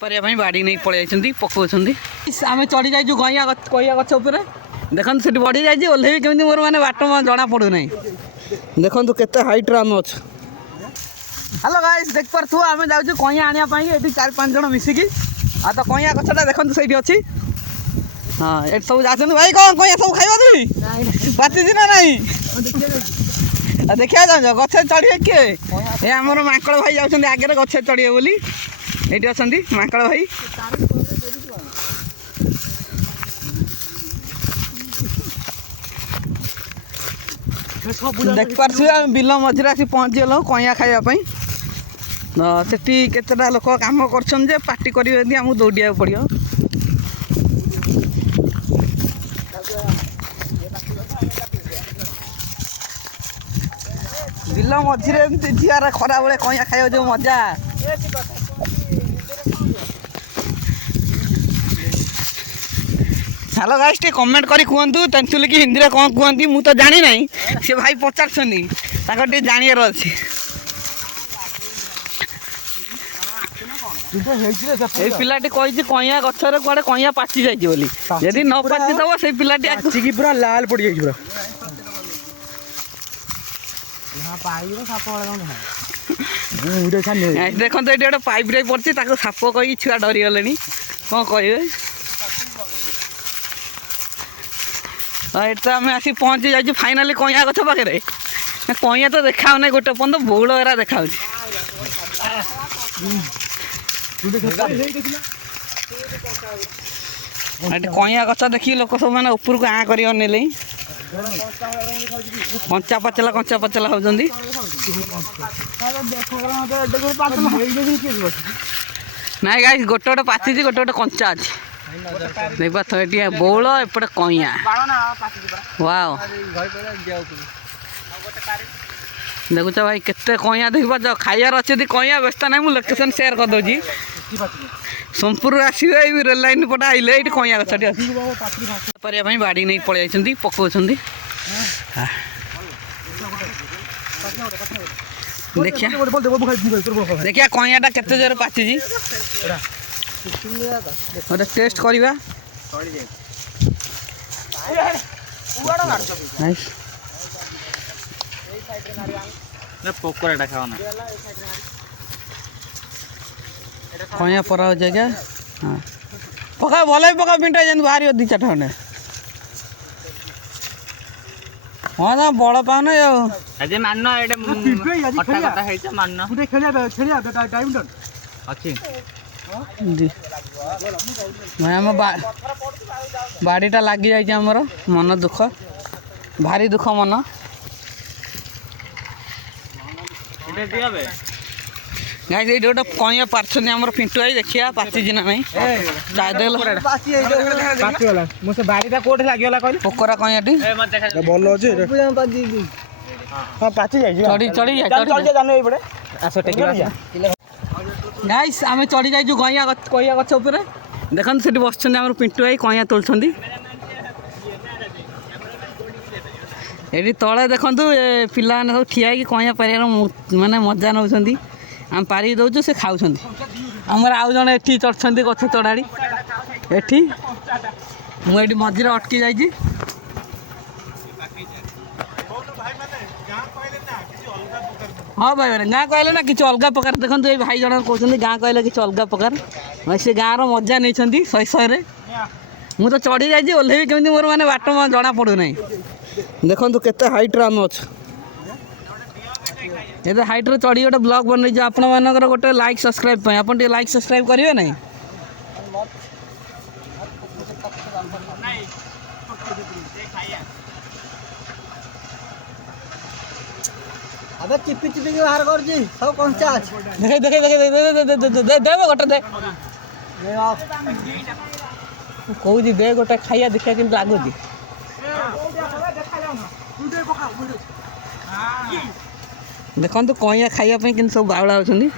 କରିବା ବାଡ଼ି ନେଇ ପଳେଇ ଯାଇଛନ୍ତି ପକାଉଛନ୍ତି। ଆମେ ଚଢ଼ି ଯାଇଛୁ କଇଁଆ ଗଛ ଉପରେ। ଦେଖନ୍ତୁ ସେଠି ବଢ଼ି ଯାଇଛି, ଓହ୍ଲେଇବି କେମିତି ମୋର ମାନେ ବାଟ ଜଣା ପଡ଼ୁନାହିଁ। ଦେଖନ୍ତୁ କେତେ ହାଇଟ୍ରେ ଆମେ ଅଛୁ। ହ୍ୟାଲୋ ଗାଇସ୍, ଦେଖିପାରୁଥିବ ଆମେ ଯାଉଛୁ କଇଁଆ ଆଣିବା ପାଇଁ। ଏଠି 4-5 ଜଣ ମିଶିକି। ଆଉ ତ କଇଁଆ ଗଛଟା ଦେଖନ୍ତୁ ସେଇଠି ଅଛି। ହଁ, ଏଠି ସବୁ ଯାଉଛନ୍ତି। ଭାଇ କ'ଣ କଇଁଆ ସବୁ ଖାଇବା ଦେବି? ପାଚିଛି ନା ନାହିଁ? ଆଉ ଦେଖିବା ଯାଉଛ ଗଛରେ ଚଢ଼ିବେ କିଏ? ଏ ଆମର ମାଙ୍କଡ଼ ଭାଇ ଯାଉଛନ୍ତି ଆଗରେ ଗଛରେ ଚଢ଼ିବେ ବୋଲି। ଏଇଠି ଅଛନ୍ତି ମାଙ୍କଡ଼ ଭାଇ। ଦେଖିପାରୁଥିବେ ଆମେ ବିଲ ମଝିରେ ଆସି ପହଞ୍ଚିଗଲୁ କଇଁଆ ଖାଇବା ପାଇଁ। ସେଠି କେତେଟା ଲୋକ କାମ କରୁଛନ୍ତି ଯେ ପାଟି କରିବେ ଯଦି ଆମକୁ ଦୌଡ଼ିବାକୁ ପଡ଼ିବ। ବିଲ ମଝିରେ ଏମିତି ଝିଆରେ ଖରାବେଳେ କଇଁଆ ଖାଇବା ଯୋଉ ମଜା। ହ୍ୟାଲୋ ଗାଇସ୍, ଟିକେ କମେଣ୍ଟ କରି କୁହନ୍ତୁ ତେନ୍ତୁଲି କି ହିନ୍ଦୀରେ କ'ଣ କୁହନ୍ତି? ମୁଁ ତ ଜାଣିନାହିଁ, ସେ ଭାଇ ପଚାରୁଛନ୍ତି, ତାଙ୍କର ଟିକେ ଜାଣିବାର ଅଛି। ଏଇ ପିଲାଟି କହିଛି କଇଁଆ ଗଛରେ କୁଆଡ଼େ କଇଁଆ ପାଚି ଯାଇଛି ବୋଲି। ଯଦି ନ ପାଚିଥିବ ସେଇ ପିଲାଟି ଆସିକି ପୁରା ଲାଲ ପଡ଼ିଯାଇଛି ପୁରା। ଦେଖନ୍ତୁ ଏଠି ଗୋଟେ ପାଇପ୍ରେ ପଡ଼ିଛି, ତାକୁ ସାପ କହିକି ଛୁଆ ଡରିଗଲେଣି। କ'ଣ କହିବେ? ଏଠି ତ ଆମେ ଆସି ପହଞ୍ଚି ଯାଇଛୁ ଫାଇନାଲି କଇଁଆ ଗଛ ପାଖରେ। କଇଁଆ ତ ଦେଖାହେଉନାହିଁ ଗୋଟେ ପର୍ଯ୍ୟନ୍ତ, ବଉଳ ଏରା ଦେଖାହେଉଛି। ଏଠି କଇଁଆ ଗଛ ଦେଖିକି ଲୋକ ସବୁ ମାନେ ଉପରକୁ ଆଁ କରି ଅନେଇଲେଣି। କଞ୍ଚା ପାଚଲା ହେଉଛନ୍ତି। ନାଇଁ ଗାଈ, ଗୋଟେ ପାଚିଛି, ଗୋଟେ କଞ୍ଚା ଅଛି। ଦେଖିପାରୁଥିବ ଏଠି ବଉଳ, ଏପଟେ କଇଁଆ। ୱାଓ, ଦେଖୁଛ ଭାଇ କେତେ କଇଁଆ ଦେଖିପାରୁଛ। ଖାଇବାର ଅଛି ଯଦି କଇଁଆ ବ୍ୟସ୍ତ ନାହିଁ, ମୁଁ ଲୋକେସନ୍ ସେୟାର କରିଦେଉଛି। ସୋନପୁରରୁ ଆସିବେ ଏଇ ରେଳ ଲାଇନ୍ ପଟେ ଆଇଲେ ଏଇଠି କଇଁଆ ଗଛଟି ଅଛି। କରିବା ପାଇଁ ବାଡ଼ି ନେଇ ପଳେଇ ଯାଇଛନ୍ତି ପକାଉଛନ୍ତି। ଦେଖିଆ କଇଁଆଟା କେତେ ଜୋରରେ ପାଚିଛି। ଗୋଟେ ଟେଷ୍ଟ କରିବା। ପୋକରାଟା ଖାওনা କଇଁଆ ପରା ହଉଛି ଆଜ୍ଞା। ହଁ, ପକା ଭଲ ପକା ପିଣ୍ଟା ଯେମିତି ବାହାରିବ 2-4 ଖଣ୍ଡେ। ହଁ ନା ବଳ ପାଉନି ଆଉ। ଆଜି ମାନ ଏଇଟା କଥା ହେଇଛ ମାନ ଗୋଟେ ଖେଳିବା ବ୍ୟାଡମିଣ୍ଟନ ଅଛି। ଭାଇ ଆମ ବାଡ଼ିଟା ଲାଗିଯାଇଛି ଆମର, ମନ ଦୁଃଖ, ଭାରି ଦୁଃଖ ମନ। ଗାଈ ଏଇଠି ଗୋଟେ କଇଁଆ ପାରୁଛନ୍ତି ଆମର ପିଣ୍ଟୁ ଭାଇ, ଦେଖିବା ପାଚିଛି ନା ନାହିଁ। ବାଡ଼ିଟା କୋଉଠି ଲାଗିଗଲା କହିଲେ? ପୋକରା କଇଁଆଟି ଭଲ ଅଛି। ଗାଇସ୍, ଆମେ ଚଢ଼ି ଯାଇଛୁ କଇଁଆ ଗଛ ଉପରେ। ଦେଖନ୍ତୁ ସେଠି ବସିଛନ୍ତି ଆମର ପିଣ୍ଟୁ ଭାଇ, କଇଁଆ ତୋଳୁଛନ୍ତି। ଏଠି ତଳେ ଦେଖନ୍ତୁ ଏ ପିଲାମାନେ ସବୁ ଠିଆ ହେଇକି କଇଁଆ ପାରିବାର ମାନେ ମଜା ନେଉଛନ୍ତି। ଆମେ ପାରିକି ଦେଉଛୁ, ସେ ଖାଉଛନ୍ତି। ଆମର ଆଉ ଜଣେ ଏଠି ଚଢ଼ୁଛନ୍ତି ଗଛ ଚଢ଼ାଳି। ଏଠି ମୁଁ ଏଠି ମଝିରେ ଅଟକି ଯାଇଛି। ହଁ ଭାଇ, ଗାଁ କହିଲେ ନା କିଛି ଅଲଗା ପ୍ରକାର। ଦେଖନ୍ତୁ ଏଇ ଭାଇ ଜଣକ କହୁଛନ୍ତି ଗାଁ କହିଲେ କିଛି ଅଲଗା ପ୍ରକାର। ସେ ଗାଁର ମଜା ନେଇଛନ୍ତି ଶୈଶବରେ। ମୁଁ ତ ଚଢ଼ି ଯାଇଛି, ଓହ୍ଲେଇବି କେମିତି ମୋର ମାନେ ବାଟ ଜଣା ପଡ଼ୁନାହିଁ। ଦେଖନ୍ତୁ କେତେ ହାଇଟ୍ରେ ଆମେ ଅଛୁ। ଏତେ ହାଇଟ୍ରେ ଚଢ଼ି ଗୋଟେ ବ୍ଲଗ୍ ବନେଇଛୁ ଆପଣମାନଙ୍କର ଗୋଟେ ଲାଇକ୍ ସବସ୍କ୍ରାଇବ୍ ପାଇଁ। ଆପଣ ଟିକେ ଲାଇକ୍ ସବସ୍କ୍ରାଇବ୍ କରିବେ ନାହିଁ? अबे चिपी चिपी के बाहर कर जी सब कौन सा देखे देखे देखे दे दे गोटे दे कहू जी दे गोटे खाइया देखिया कि लागुची। देखंतु कइया खाइया पे कि सब बावला होछंदी।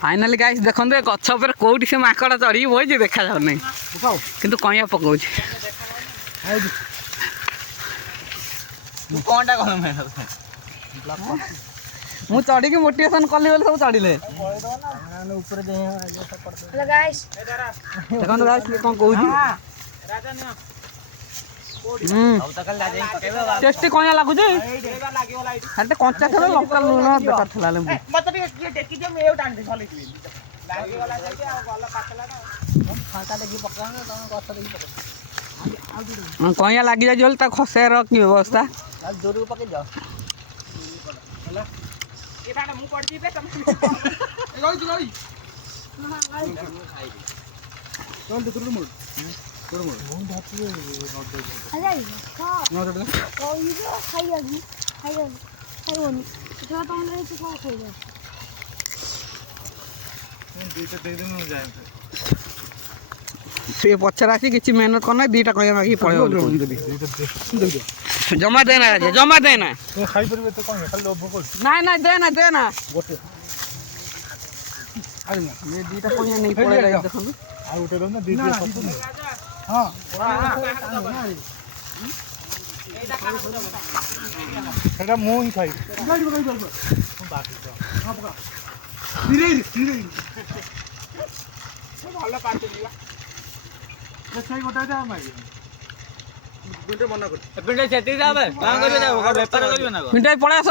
फाइनली गाइस देखंतु गछ ऊपर कोउठी से माकड़ा चढ़ी बइजे देखा जाउ नै किंतु कइया पकाउछि। कोनटा कोन ମୁଁ ଚଢ଼ିକି ମୋଟିଭେସନ୍ କଲି ବୋଲି ସବୁ ଚଢ଼ିଲେ। हेलो गाइस ଦେଖନ୍ତୁ ଗାଇସ୍ କିଏ କ'ଣ କହୁଛି। ଟେଷ୍ଟି କଇଁଆ ଲାଗୁଛି। ହେଟେ କଞ୍ଚା ଥିଲା ଲଙ୍କା ଲୁଣ ବେକାର ଥିଲା ଲେମ୍ବୁ। କଇଁଆ ଲାଗିଯାଇଛି ବୋଲି ତାକୁ ଖସେଇବାର କି ବ୍ୟବସ୍ଥା। ଦୂରକୁ ପକେଇ ଦିଅ। ସେ ପଛରେ ଆସି କିଛି ମେହନତ କରୁନାହିଁ ଦୁଇଟା କଇଁଆ ମାଗିକି ପଳେଇବ। ଜମା ଦେନା ଜମା ଦେନା। ଖାଇପାରିବେ ତ କଣ ଖାଲି ଲୋଭ କରୁଛି। ନାଇଁ ନାଇଁ ଦେନା ଦେନା। ଦୁଇଟା କଇଁଆ ନେଇ ପଳେଇଲା ଦେଖନ୍ତୁ। ଆଉ ଗୋଟେ ରହିଲା ଦିଦି ହଁ ସେଟା ମୁଁ ହିଁ ଖାଇବି। ଭଲ ପାଟି ସେଇ ଗୋଟେ ମନା କରୁଛି। ମିଣ୍ଟୁ ଭାଇ ପଳେଇ ଆସ।